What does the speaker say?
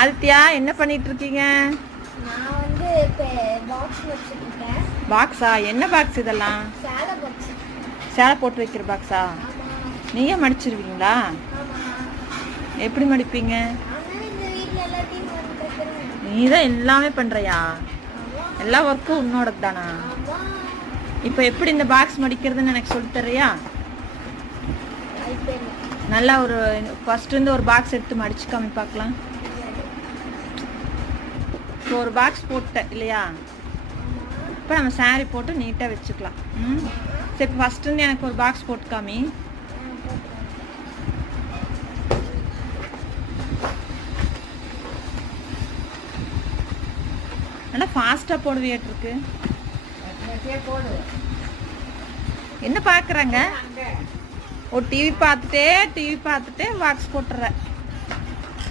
ஆதித்யா என்ன பண்ணிட்டு இருக்கீங்க? நான் வந்து பாக்ஸ் வச்சிருக்கேன். பாக்ஸா? என்ன பாக்ஸ் இதெல்லாம்? சேலை பாக்ஸ். சேலை போட்டு வைக்கிற பாக்ஸா? நீயே மடிச்சிருவீங்களா? எப்படி மடிப்பீங்க? நீ தான் எல்லாமே பண்றியா? எல்லா ஒர்க்கும் உன்னோடது தானா? இப்போ எப்படி இந்த பாக்ஸ் மடிக்கிறதுன்னு எனக்கு சொல்லி தர்றியா? நல்லா ஒரு ஃபர்ஸ்ட் இருந்து ஒரு பாக்ஸ் எடுத்து மடிச்சு காமி பார்க்கலாம். இப்போ ஒரு பாக்ஸ் போட்டேன் இல்லையா? இப்போ நம்ம சாரி போட்டு நீட்டாக வச்சுக்கலாம். சரி, இப்போ ஃபர்ஸ்ட் இருந்து எனக்கு ஒரு பாக்ஸ் போட்டு காமி. நல்லா ஃபாஸ்ட்டாக போடுவியாட்டிருக்கு. என்ன பார்க்குறாங்க? ஓ, டிவி பார்த்துட்டே பாக்ஸ் போட்டுற.